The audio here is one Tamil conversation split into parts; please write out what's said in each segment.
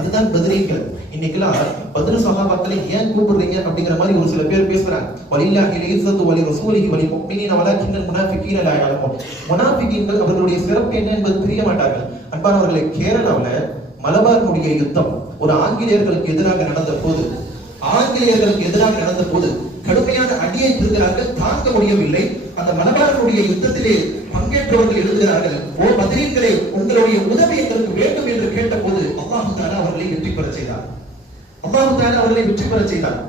அதுதான் பத்ரீன்கள். இன்னைக்கெல்லாம் பத்ரு சஹாபாக்களை ஏன் கூப்பிடுறீங்க அப்படிங்கிற மாதிரி ஒரு சில பேர் பேசுறாங்க. வலில்லாஹில் இஸ்ஸத்து வலி ரசூலிஹி வலி முஃமினீன வலாக்கின்னல் முனாஃபிகீன லா யஅலமூன். முனாஃபிகீன்கள் அவர்களுடைய சிறப்பு என்ன என்பது தெரிய மாட்டார்கள். அன்பானவர்களே, கேரளாவுல மலபார் யுத்தம் ஒரு ஆங்கிலேயர்களுக்கு எதிராக நடந்த போது கடுமையான அடியை பெறுகிறார்கள், தாங்க முடியவில்லை. அந்த மலபார் யுத்தத்திலே பங்கேற்றவர்கள் எழுதுகிறார்கள், ஓ பத்ரீன்களே, உங்களுடைய உதவி எங்களுக்கு வேண்டும் என்று கேட்ட போது அல்லாஹ் தஆலா அவர்களை வெற்றி பெற செய்தார்.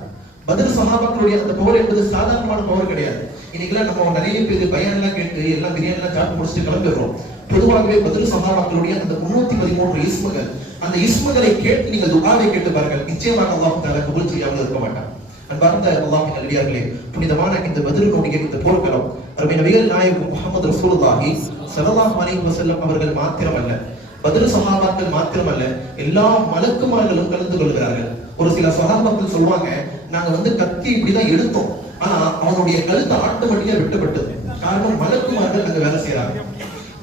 பத்ர் சஹாபாக்களுடைய அந்த பவர் என்பது சாதாரணமான பவர் கிடையாது. இன்னைக்கெல்லாம் நம்ம நிறைய பேர் பயான்லாம் கேட்டு எல்லாம் பிரியாணிலாம் சாப்பிட்டு முடிச்சுட்டு கிளம்பிடுறோம். பொதுவாகவே பத்ர் சஹாபாக்களுடைய அந்த 313 இஸ்முகள், அந்த இஸ்முகளை கேட்டு நீங்கள் துஆவை கேட்டு பாருங்கள், நிச்சயமாக அல்லாஹ் தஆலா கபூல் செய்யாமல் இருக்க மாட்டார். அன்பார்ந்த அல்லாஹ்வின் நல்லடியார்களே, புனிதமான இந்த பத்ருடைய இந்த போர்க்களம் அருமை நபிகள் நாயகம் முஹம்மது ரசூலுல்லாஹி ஸல்லல்லாஹு அலைஹி வஸல்லம் அவர்கள் மாத்திரமல்ல, பத்ர் சஹாபாக்கள் மாத்திரமல்ல, எல்லா மலக்குமார்களும் கலந்து கொள்கிறார்கள். ஒரு சில சஹாபாக்கள் சொல்வாங்க, நாங்க கத்தி இப்படிதான் எடுத்தோம், ஆனா அவனுடைய கழுத்து ஆட்டோமேட்டிக்கா வெட்டப்பட்டது. காரணம், மலக்குமார்கள் அங்க வேலை செய்யறாங்க.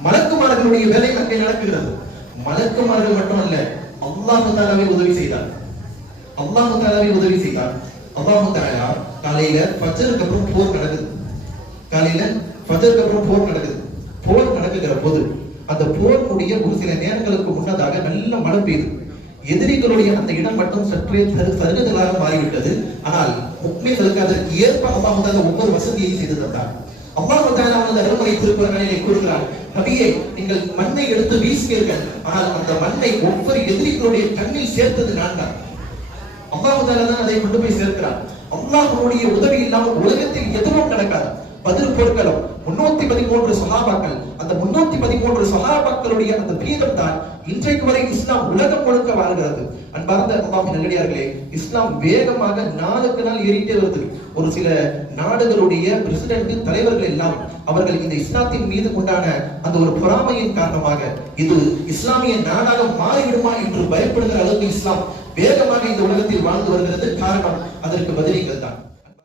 மலக்குமார்களுடைய வேலை அங்கே நடக்கிறது. மலக்குமார்கள் மட்டும் அல்ல, அல்லாஹ் தஆலாவே உதவி செய்தார். அல்லாஹ் தஆலா காலையில ஃபஜ்ருக்கு அப்புறம் போர் நடக்குது. போர் நடக்குகிற போது அந்த போருடைய ஒரு சில நேரங்களுக்கு முன்னதாக நல்ல மழை பெய்யுது. எதிரிகளுடைய அந்த இடம் மட்டும் சற்றே சருகுதலாக மாறிவிட்டது. ஆனால் முக்மீன்களுக்கு அதற்கு ஏற்ப அல்லாஹ் தஆலா ஒவ்வொரு வசதியை செய்து தந்தார். அல்லாஹ் தஆலா அந்த அருள்மறை திருக்குர்ஆனிலே கூறுகிறார், நபியே, நீங்கள் மண்ணை எடுத்து வீசுவீர்கள், ஆனால் அந்த மண்ணை ஒவ்வொரு எதிரிகளுடைய கண்ணில் சேர்த்தது நான் தான். அல்லாஹ் தஆலா தான் அதை கொண்டு போய் சேர்க்கிறார். அல்லாஹ்வுடைய உதவி இல்லாமல் உலகத்தில் எதுவும் நடக்காது. பத்ர் போர்க்களம் 313 சஹாபாக்கள், அந்த 313 சஹாபாக்களுடைய அந்த வீதம் தான் இன்றைக்கு வரை இஸ்லாம் உலகம் முழுக்க வாழ்கிறது. அன்பார்ந்த அல்லாஹ்வின் நல்லடியார்களே, இஸ்லாம் வேகமாக நாளுக்கு நாள் ஏறிட்டே வருது. ஒரு சில நாடுகளுடைய பிரசிடென்ட் தலைவர்கள் எல்லாம் அவர்கள் இந்த இஸ்லாத்தின் மீது உண்டான அந்த ஒரு பொறாமையின் காரணமாக இது இஸ்லாமிய நாடாக மாறிவிடுமா என்று பயப்படுகிற அளவுக்கு இஸ்லாம் வேகமாக இந்த உலகத்தில் வாழ்ந்து வருகிறது. காரணம், அதற்கு பதிலீங்கள் தான்.